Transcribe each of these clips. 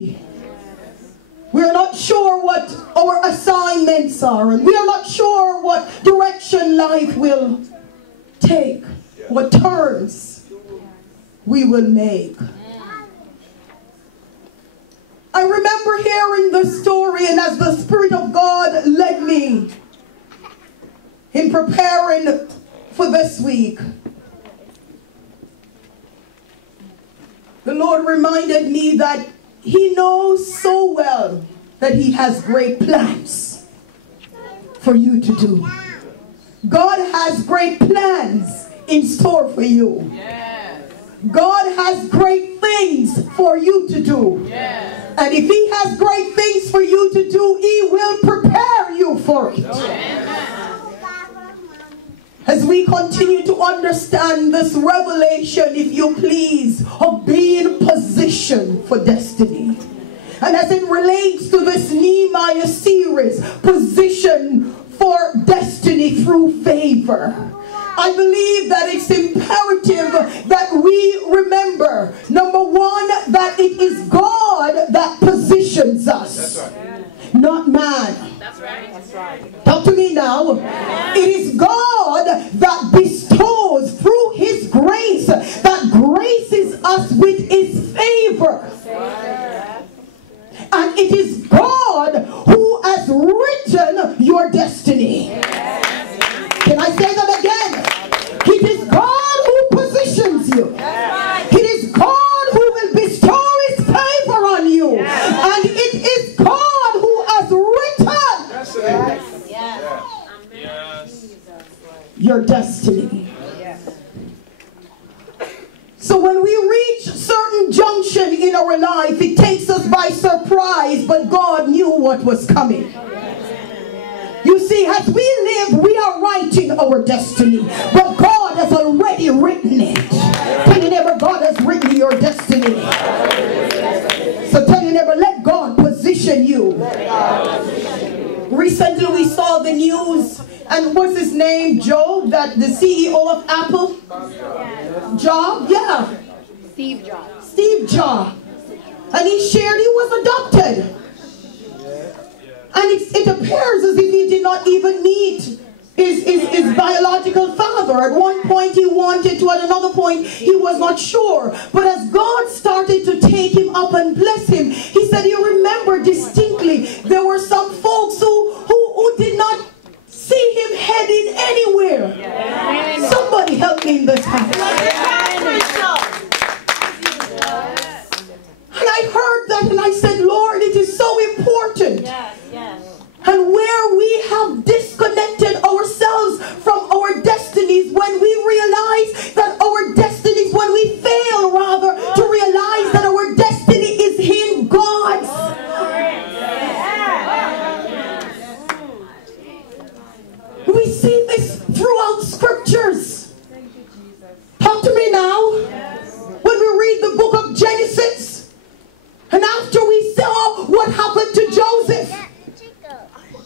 We're not sure what our assignments are, and we are not sure what direction life will take, what turns we will make. I remember hearing the story, and as the Spirit of God led me in preparing for this week, the Lord reminded me that He knows so well that He has great plans for you to do. God has great plans in store for you. Yes. God has great things for you to do. Yes. And if He has great things for you to do, He will prepare you for it. Yes. As we continue to understand this revelation, if you please, of being positioned for destiny. And as it relates to this Nehemiah series, position for destiny through favor, I believe that it's imperative that we remember, number one, that it is God that positions us. That's right. Not man. That's right. That's right. Talk to me now. Yeah. It is God that bestows through His grace, that graces us with His favor. Yeah. And it is God who has written your destiny. Yeah. Can I say that again? It is God who positions you. Yeah. It is God who will bestow His favor on you. Yeah. And it is God who has written your destiny. So when we reach certain junction in our life, it takes us by surprise, but God knew what was coming. You see, as we live, we are writing our destiny, but God has already written it. Tell your neighbor, God has written your destiny. So tell your neighbor, let God position you. Recently we saw the news, and what's his name, Job, that the CEO of Apple? Job? Yeah. Steve Jobs. Steve Jobs. And he shared he was adopted. And it appears as if he did not even meet his biological father. At one point he wanted to, at another point he was not sure. But as God started to take him up and bless him, he said, you remember distinctly, there were some folks who did not see him heading anywhere. Yeah. Somebody help me in this house. And I heard that and I said, Lord, it is so important. And where we have disconnected ourselves from our destinies, when we realize that our destinies, when we fail rather to realize that our destiny is in God's. We see this throughout scriptures. Talk to me now. When we read the book of Genesis, and after we saw what happened to Joseph,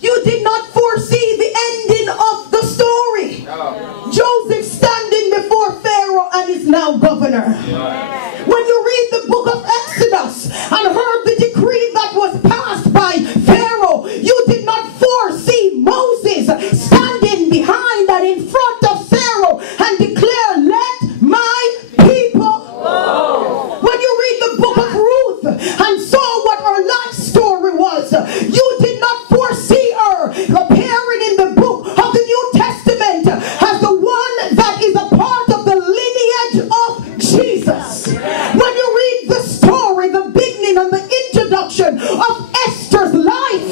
you did not foresee the ending of the story. No. Joseph standing before Pharaoh and is now governor. Yeah. When you read the book of Exodus and heard the decree that was passed by Pharaoh, you did not foresee Moses standing behind and in front of Pharaoh and declare, let my people go. When you read the book of Ruth and saw what her life story was, you did not foresee her appearing in the book of the New Testament as the one that is a part of the lineage of Jesus. When you read the story, the beginning and the introduction of Esther's life,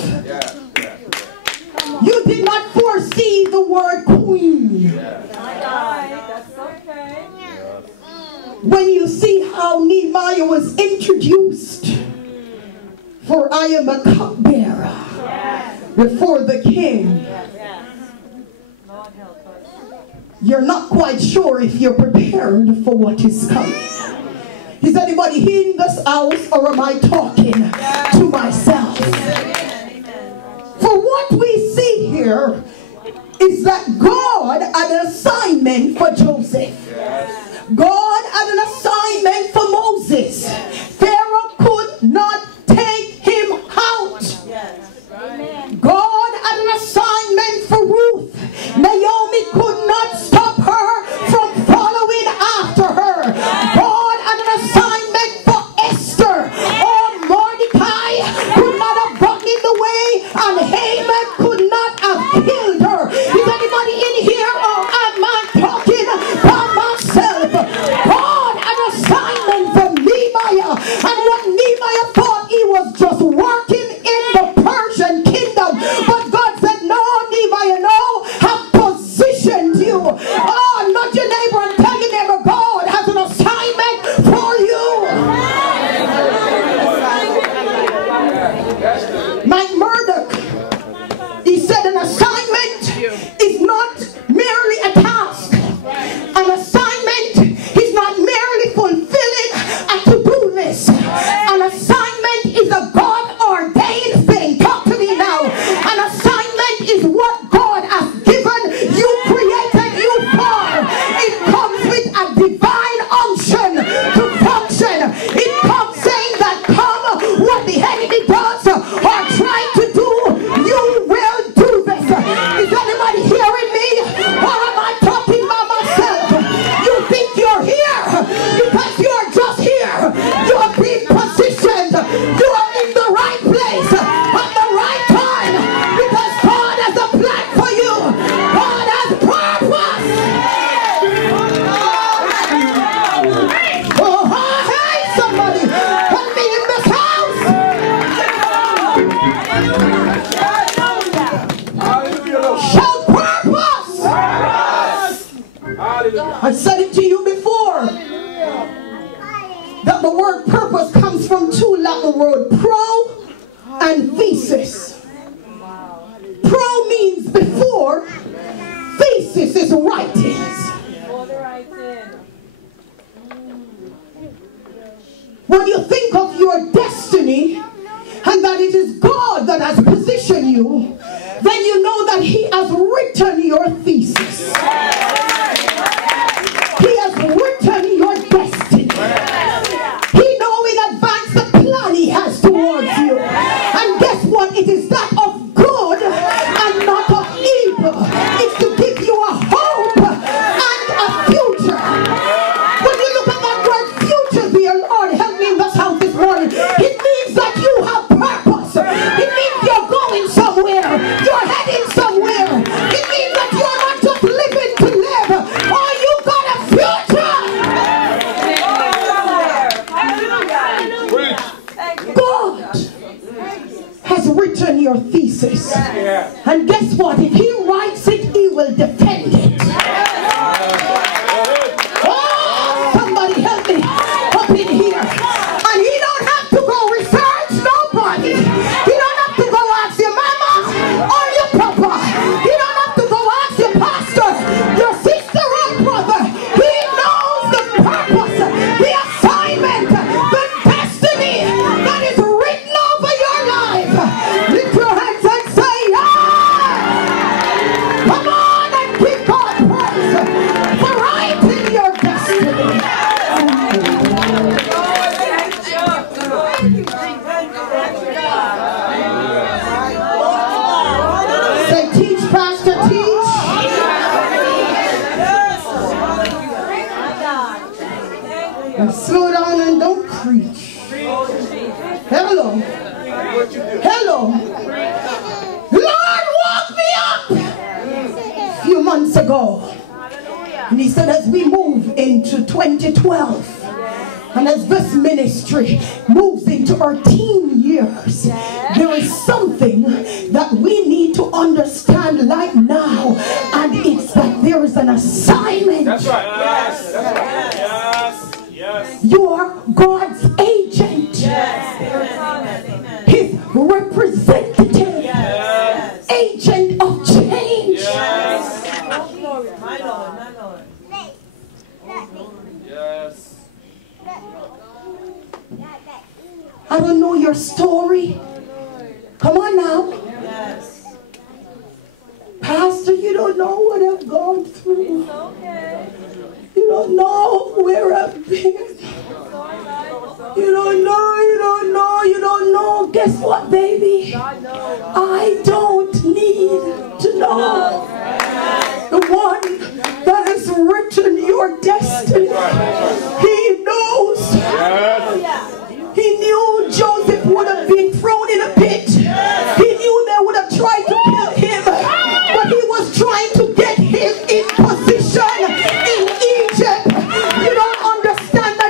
you did not foresee the word queen. When you see how Nehemiah was introduced, for I am a cupbearer before the king. You're not quite sure if you're prepared for what is coming. Is anybody in this house, or am I talking to myself? For what we see here is that God had an assignment for Joseph. God had an assignment for Moses. Pharaoh could not take that the word purpose comes from two Latin words, pro and thesis. Pro means before, thesis is writings. When you think of your destiny and that it is God that has positioned you, then you know that He has written your thesis. He has written your destiny. He knows in advance the plan He has towards you. And guess what? It is that of good and not of evil. It's to give you a hope and a future. When you look at that word future there, Lord, help me in this house this morning. It means that you have purpose. It means you're going somewhere. You're heading somewhere. It means that you're not just living to live. Oh, you got a future. God has written your thesis. And guess what? If He writes it, He will defend it. Oh, somebody help me up in here. And He don't have to go research nobody. He don't have to go ask your mama or your papa. He don't have to go ask your pastor, your sister or brother. He knows the purpose, the assignment, the destiny that is written over your life. Lift your hands and say, yeah! Come on and give God praise for writing your destiny. Say, teach, pastor, teach. And slow down and don't preach. Hello. Hello. Lord woke me up a few months ago. And He said, as we move into 2012, and as this ministry moves into our teen years, there is something that we need to understand right now, and it's that there is an assignment. That's right. Yes. That's right. Yes. You are God's agent. His representative. Agent of change. Yes. Yes. I don't know your story. Come on now. Pastor, you don't know what I've gone through. You don't know where I've been. You don't know, you don't know, you don't know. Guess what, baby? I don't need to know. The one that has written your destiny, He knows. He knew Joseph would have been thrown in a pit. He knew they would have tried to kill him, but He was trying to get him in position in Egypt. You don't understand that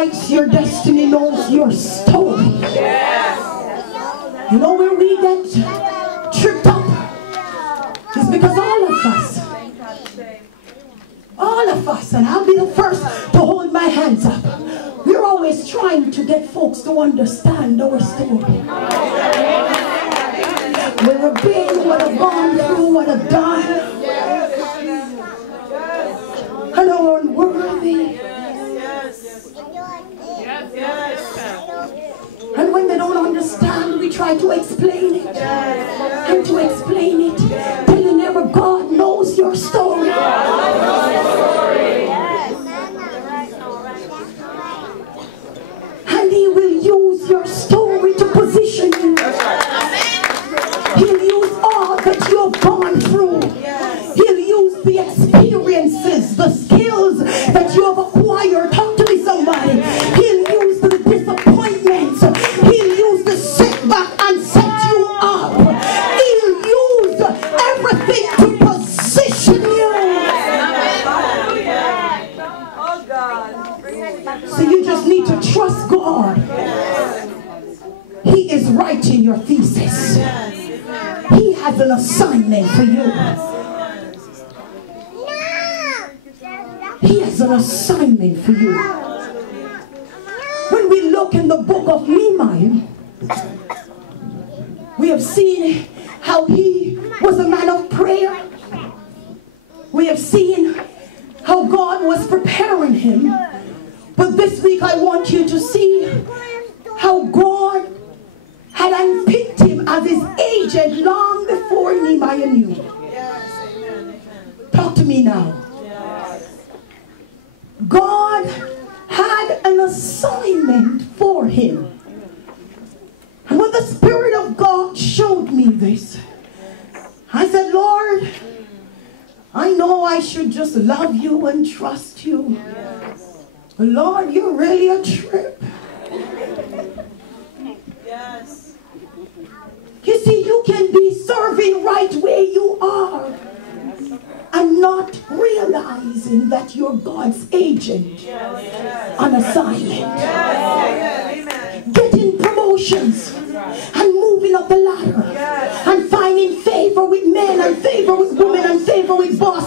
writes your destiny knows your story. You know where we get tripped up? It's because all of us, and I'll be the first to hold my hands up, we're always trying to get folks to understand our story. Where we've been, what I've gone through, what I've done, and how unworthy. And when they don't understand, we try to explain it and to explain it. Till you never, God knows your story. And He will use your story to position you. He'll use all that you have gone through. He'll use the experiences, the skills that you have acquired. Talk to me, somebody. He'll use the disappointments. He'll use the setback and set you up. He'll use everything to position you. So you just need to trust God. He is writing your thesis. He has an assignment for you. He has an assignment for you. When we look in the book of Nehemiah, we have seen how he was a man of prayer. We have seen how God was preparing him. But this week I want you to see how God had unpicked him as his agent long before Nehemiah knew. Talk to me now. God had an assignment for him. And when the Spirit of God showed me this, I said, Lord, I know I should just love you and trust you. But Lord, you're really a trip. You see, you can be serving right where you are and not realizing that you're God's agent on assignment. Getting promotions and moving up the ladder and finding favor with men and favor with women and favor with bosses